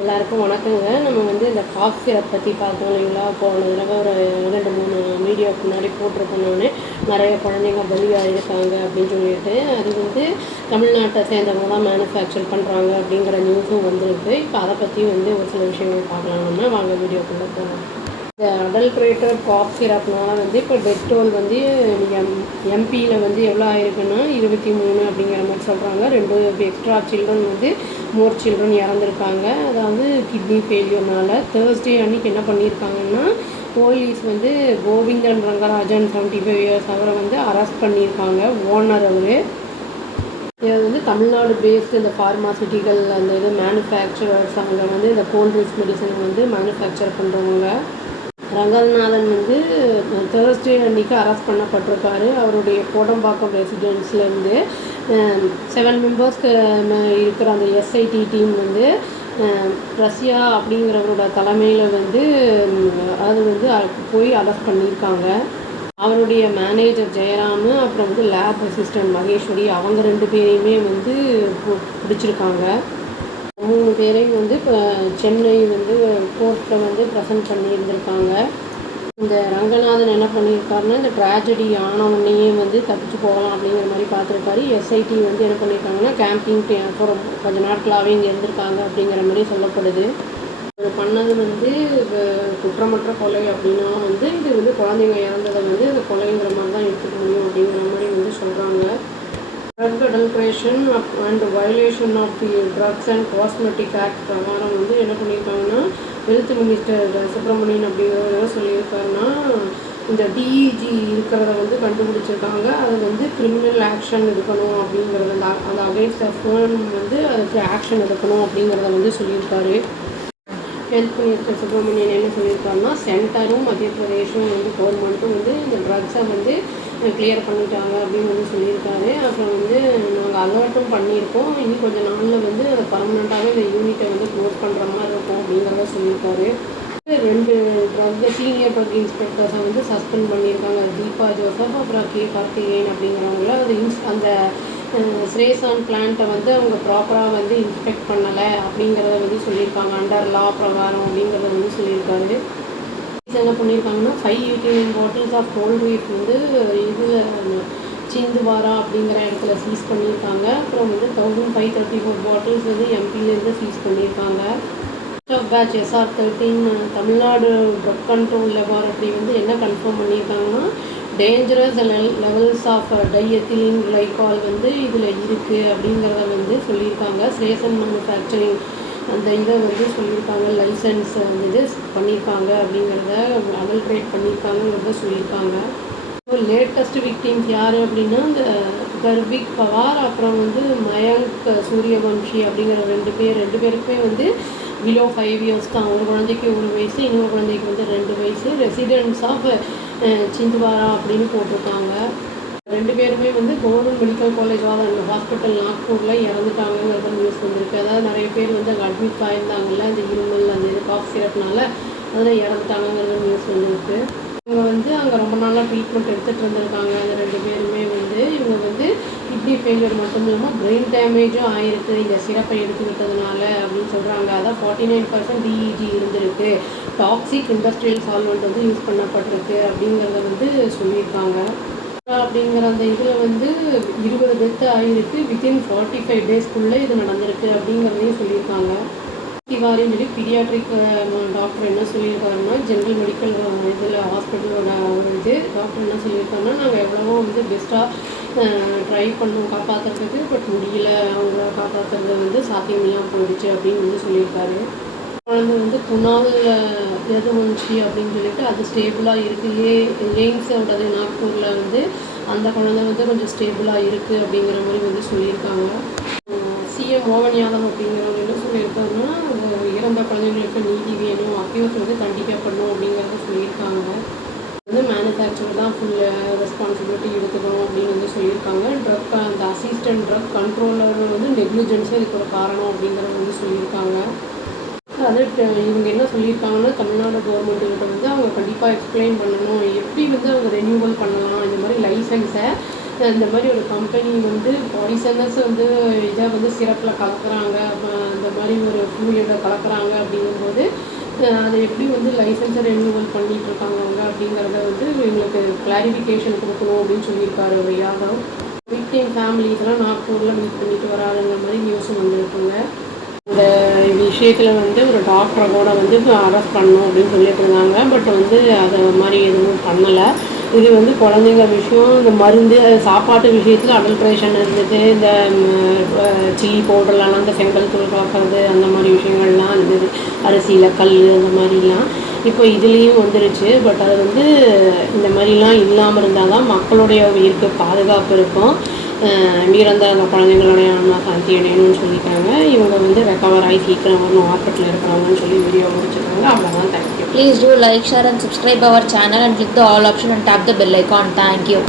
எல்லாருக்கும் வணக்கங்க. நம்ம இந்த காஃப் சிரப் பற்றி பார்த்தோம் இல்லைங்களா? போன தடவை ஒரு 2, 3 வீடியோக்கு முன்னாடி போட்டிருப்பேன் நான். நிறைய குழந்தைங்க பலியாகிருக்காங்க அப்படின்னு சொல்லிட்டு. அது தமிழ்நாட்டை சேர்ந்தவங்க தான் மேனுஃபேக்சர் பண்ணுறாங்க அப்படிங்கிற நியூஸும் வந்திருக்கு. இப்போ அதை பற்றி ஒரு சில விஷயங்கள் பார்க்கலாம். நம்ம வாங்க வீடியோக்குள்ளே போகலாம். இந்த அடல்ட்ரேட்டட் காஃப் சிரப்னால இப்போ டெத் டோல் எம்பியில் எவ்வளோ ஆயிருக்குன்னா 23 அப்படிங்கிற மாதிரி சொல்கிறாங்க. 2 எக்ஸ்ட்ரா சில்ட்ரன் மோர் சில்ட்ரன் இறந்துருக்காங்க. அதாவது கிட்னி ஃபெயிலியர்னால. தேர்ஸ்டே அன்றைக்கி என்ன பண்ணியிருக்காங்கன்னா, போலீஸ் கோவிந்தன் ரங்கராஜன் 75 இயர்ஸ் அவரை அரெஸ்ட் பண்ணியிருக்காங்க. ஓனர் அவர். இது தமிழ்நாடு பேஸ்டு இந்த ஃபார்மாசிட்டிக்கல் அந்த மேனுஃபேக்சரர்ஸ் அவங்க இந்த கோல்ட்ரிஸ் மெடிசனை மேனுஃபேக்சர் பண்ணுறவங்க. ரங்கநாதன் தேர்ஸ்டே அன்றைக்கி அரெஸ்ட் பண்ணப்பட்டிருக்காரு. அவருடைய கோடம்பாக்கம் ரெசிடென்ஸ்லேருந்து 7 மெம்பர்ஸ்க்கு இருக்கிற அந்த எஸ்ஐடி டீம் ரஷ்யா அப்படிங்கிறவரோட தலைமையில் அது போய் அரெஸ்ட் பண்ணியிருக்காங்க. அவருடைய மேனேஜர் ஜெயராம், அப்புறம் லேப் அசிஸ்டன்ட் மகேஸ்வரி, அவங்க 2 பேரையுமே பிடிச்சிருக்காங்க. 3 பேரையும் இப்போ சென்னை கோர்ட்டில் ப்ரெசென்ட் பண்ணியிருந்திருக்காங்க. இந்த ரங்கநாதன் என்ன பண்ணியிருக்காருன்னா, இந்த ட்ராஜடி ஆனவனையே தப்பிச்சு போகலாம் அப்படிங்கிற மாதிரி பார்த்துருக்காரு. எஸ்ஐடி என்ன பண்ணியிருக்காங்கன்னா, கேம்பிங் கொஞ்ச நாட்களாகவே இங்கே இருந்திருக்காங்க அப்படிங்கிற மாதிரி சொல்லப்படுது. அது பண்ணது குற்றமற்ற கொலை அப்படின்னா இது குழந்தைங்க இறந்ததை அந்த கொலைங்கிற மாதிரி தான் எடுத்துக்க முடியும் அப்படிங்கிற மாதிரி சொல்கிறாங்க. Drug adulteration and violation of the drugs and cosmetic act பிரகாரம் என்ன பண்ணியிருக்காங்கன்னா, ஹெல்த் மினிஸ்டர் சுப்பிரமணியன் அப்படிங்கிறவர் சொல்லியிருக்காருன்னா, இந்த டிஇஜி இருக்கிறத கண்டுபிடிச்சிருக்காங்க. அது கிரிமினல் ஆக்ஷன் எடுக்கணும் அப்படிங்கிறத அந்த அகைன்ஸ்ட் ஃபர்ம் அதுக்கு ஆக்ஷன் எடுக்கணும் அப்படிங்கிறத சொல்லியிருக்காரு. ஹெல்த் மினிஸ்டர் சுப்பிரமணியன் என்ன சொல்லியிருக்காருன்னா, சென்டரும் மத்திய பிரதேஷும் கவர்மெண்ட்டும் இந்த ட்ரக்ஸை கிளியர் பண்ணிட்டாங்க அப்படின்னு சொல்லியிருக்காரு. அப்புறம் நாங்கள் அலர்ட்டும் பண்ணியிருக்கோம். இன்னும் கொஞ்சம் நாளில் அதை பர்மனெண்ட்டாகவே இந்த யூனிட்டை க்ளோஸ் பண்ணுற மாதிரி இருக்கும் அப்படிங்கிறத சொல்லியிருக்காரு. 2 ட்ரக் சீனியர் ட்ரக் இன்ஸ்பெக்டர்ஸை சஸ்பெண்ட் பண்ணியிருக்காங்க. தீபா ஜோசப், அப்புறம் கே கார்த்திகேயன் அப்படிங்கிறவங்கள அந்த ஸ்ரேசான் பிளான்ட்டை அவங்க ப்ராப்பராக இன்ஸ்பெக்ட் பண்ணலை அப்படிங்கிறத சொல்லியிருக்காங்க. அண்டர் லா பிரகாரம் அப்படிங்கிறத சொல்லியிருக்காரு. என்ன பண்ணியிருக்காங்கன்னா, 589 பாட்டில்ஸ் ஆஃப் கோல்ட்ரீஃப் இதில் சிந்துவாரா அப்படிங்கிற இடத்துல சீஸ் பண்ணியிருக்காங்க. அப்புறம் 1534 பாட்டில்ஸ் எம்பியிலேருந்து சீஸ் பண்ணியிருக்காங்க. Batch SR13 Tamil Nadu drug control laboratory என்ன கன்ஃபார்ம் பண்ணியிருக்காங்கன்னா, டேஞ்சரஸ் லெவல்ஸ் ஆஃப் டைஎத்திலீன் கிளைகால் இதில் இருக்குது அப்படிங்கிறத சொல்லியிருக்காங்க. ஸ்ரேசன் மேனுஃபேக்சரிங் அந்த இதை சொல்லியிருக்காங்க. லைசன்ஸ் பண்ணியிருக்காங்க அப்படிங்கிறத அடல்ட்ரேட் பண்ணியிருக்காங்கிறத சொல்லியிருக்காங்க. லேட்டஸ்ட் விக்டிம்ஸ் யார் அப்படின்னா, இந்த கர்விக் பவார், அப்புறம் மயங்க் சூரியவம்ஷி அப்படிங்கிற 2 பேருக்குமே பிலோ 5 இயர்ஸ் தான். ஒரு குழந்தைக்கு 1 வயசு, இன்னொரு குழந்தைக்கு 2 வயசு. ரெசிடென்ட்ஸ் ஆஃப் சிந்துவாரா அப்படின்னு போட்டிருக்காங்க. 2 பேருமே கவர்மெண்ட் மெடிக்கல் காலேஜ் ஹாஸ்பிட்டல் நாக்பூரில் இறந்துட்டாங்கிறத நியூஸ் வந்திருக்கு. அதாவது நிறைய பேர் அங்கே அட்மிட் ஆகியிருந்தாங்கல்ல, அந்த இருமல் அந்த காஃப் சிரப்னால அதில் இறந்துட்டாங்கிறத நியூஸ் வந்திருக்கு. இவங்க அங்கே ரொம்ப நாளாக ட்ரீட்மெண்ட் எடுத்துகிட்டு இருந்திருக்காங்க. அந்த 2 பேருமே இவங்க கிட்னி ஃபெயிலியர் மட்டும் இல்லாமல் பிரெயின் டேமேஜும் ஆகிருக்கு இந்த சிரப்பை எடுத்துக்கிட்டதுனால அப்படின்னு சொல்கிறாங்க. அதான் 49% டிஇஜி இருந்திருக்கு. டாக்ஸிக் இண்டஸ்ட்ரியல் சால்வெண்ட் யூஸ் பண்ணப்பட்டிருக்கு அப்படிங்கிறத சொல்லியிருக்காங்க. அப்படிங்கிற அந்த இதில் 20 டெத்து ஆகிருக்கு. வித்தின் 45 டேஸ்க்குள்ளே இது நடந்திருக்கு அப்படிங்கிறதையும் சொல்லியிருக்காங்க. திவாரின்னு சொல்லி பீடியாட்ரிக் டாக்டர் என்ன சொல்லியிருக்காருன்னா, ஜென்ரல் மெடிக்கல் இதில் ஹாஸ்பிட்டலோட டாக்டர் என்ன சொல்லியிருக்காருன்னா, நாங்கள் எவ்வளவோ பெஸ்ட்டாக ட்ரை பண்ணோம் காப்பாற்றுறதுக்கு, பட் முடியல, அவங்கள காப்பாற்றுறது சாத்தியமில்லாமல் போயிடுச்சு அப்படின்னு சொல்லியிருக்காரு. குழந்தை குணால் யதுவன்ஷி அப்படின்னு சொல்லிட்டு அது ஸ்டேபிளாக இருக்குது. எய்ம்ஸோடது நாக்பூரில் அந்த குழந்தை கொஞ்சம் ஸ்டேபிளாக இருக்குது அப்படிங்கிற மாதிரி சொல்லியிருக்காங்க. சிஎம் மோகன் யாதவ் அப்படிங்கிறவங்க என்ன சொல்லியிருக்காங்கன்னா, இறந்த குழந்தைங்களுக்கு நீதி வேணும், அக்யூஸ் கண்டிக்கப்படணும் அப்படிங்கிறத சொல்லியிருக்காங்க. மேனுஃபேக்சர் தான் ஃபுல் ரெஸ்பான்சிபிலிட்டி எடுத்துக்கணும் அப்படின்னு சொல்லியிருக்காங்க. அந்த அசிஸ்டன்ட் ட்ரக் கண்ட்ரோலர் நெக்லிஜென்ஸே இதுக்கு ஒரு காரணம் அப்படிங்கிறத சொல்லியிருக்காங்க. அது இவங்க என்ன சொல்லியிருக்காங்கன்னா, தமிழ்நாடு கவர்மெண்ட்டுக்கிட்ட அவங்க கண்டிப்பாக எக்ஸ்பிளைன் பண்ணணும், எப்படி அவங்க ரெனியூவல் பண்ணலாம், இந்த மாதிரி லைசன்ஸை இந்த மாதிரி ஒரு கம்பெனி வந்து பாய்சனஸ் வந்து இதை வந்து சிரப்பில் கலக்கிறாங்க, அந்த மாதிரி ஒரு ஃப்ளூயிடை கலக்கிறாங்க அப்படிங்கும்போது அதை எப்படி வந்து லைசன்ஸை ரெனியூவல் பண்ணிகிட்ருக்காங்க அவங்க அப்படிங்கிறத வந்து எங்களுக்கு கிளாரிஃபிகேஷன் கொடுக்கணும் அப்படின்னு சொல்லியிருக்காரு ஒரு யாதவ். வீக்டைம் ஃபேமிலிஸ்லாம் நாக்பூரில் மீட் பண்ணிட்டு வராதுங்கிற மாதிரி நியூஸும் வந்துருக்குங்க. இந்த விஷயத்தில் வந்து ஒரு டாக்டரை கூட வந்து அரெஸ்ட் பண்ணணும் அப்படின்னு சொல்லிட்டு இருந்தாங்க. பட் வந்து அதை மாதிரி எதுவும் பண்ணலை. இது வந்து குழந்தைங்க விஷயம், இந்த மருந்து சாப்பாட்டு விஷயத்தில் அடல்ட்ரேஷன் இருந்தது, இந்த சில்லி பவுடர்லாம் இந்த செங்கல் தூள் கலக்கிறது அந்த மாதிரி விஷயங்கள்லாம் இருந்தது, அரிசியில் கல் அந்த மாதிரிலாம் இப்போ இதுலேயும் வந்துருச்சு. பட் அது வந்து இந்த மாதிரிலாம் இல்லாமல் இருந்தால் தான் மக்களுடைய உயிருக்கு பாதுகாப்பு இருக்கும். மீறந்த அந்த குழந்தைங்களுடைய அண்ணா சாந்தி அடையணும்னு சொல்லிட்டாங்க. இவங்க வந்து ரெக்கவர் ஆகி சீக்கிரம் வரணும், ஹாஸ்பிட்டலில் இருக்கிறவங்கன்னு சொல்லி வீடியோ முடிச்சிருக்காங்க. அவ்வளோதான். Thank you. Please do like, share and subscribe our channel and click the all option and tap the bell icon. Thank you.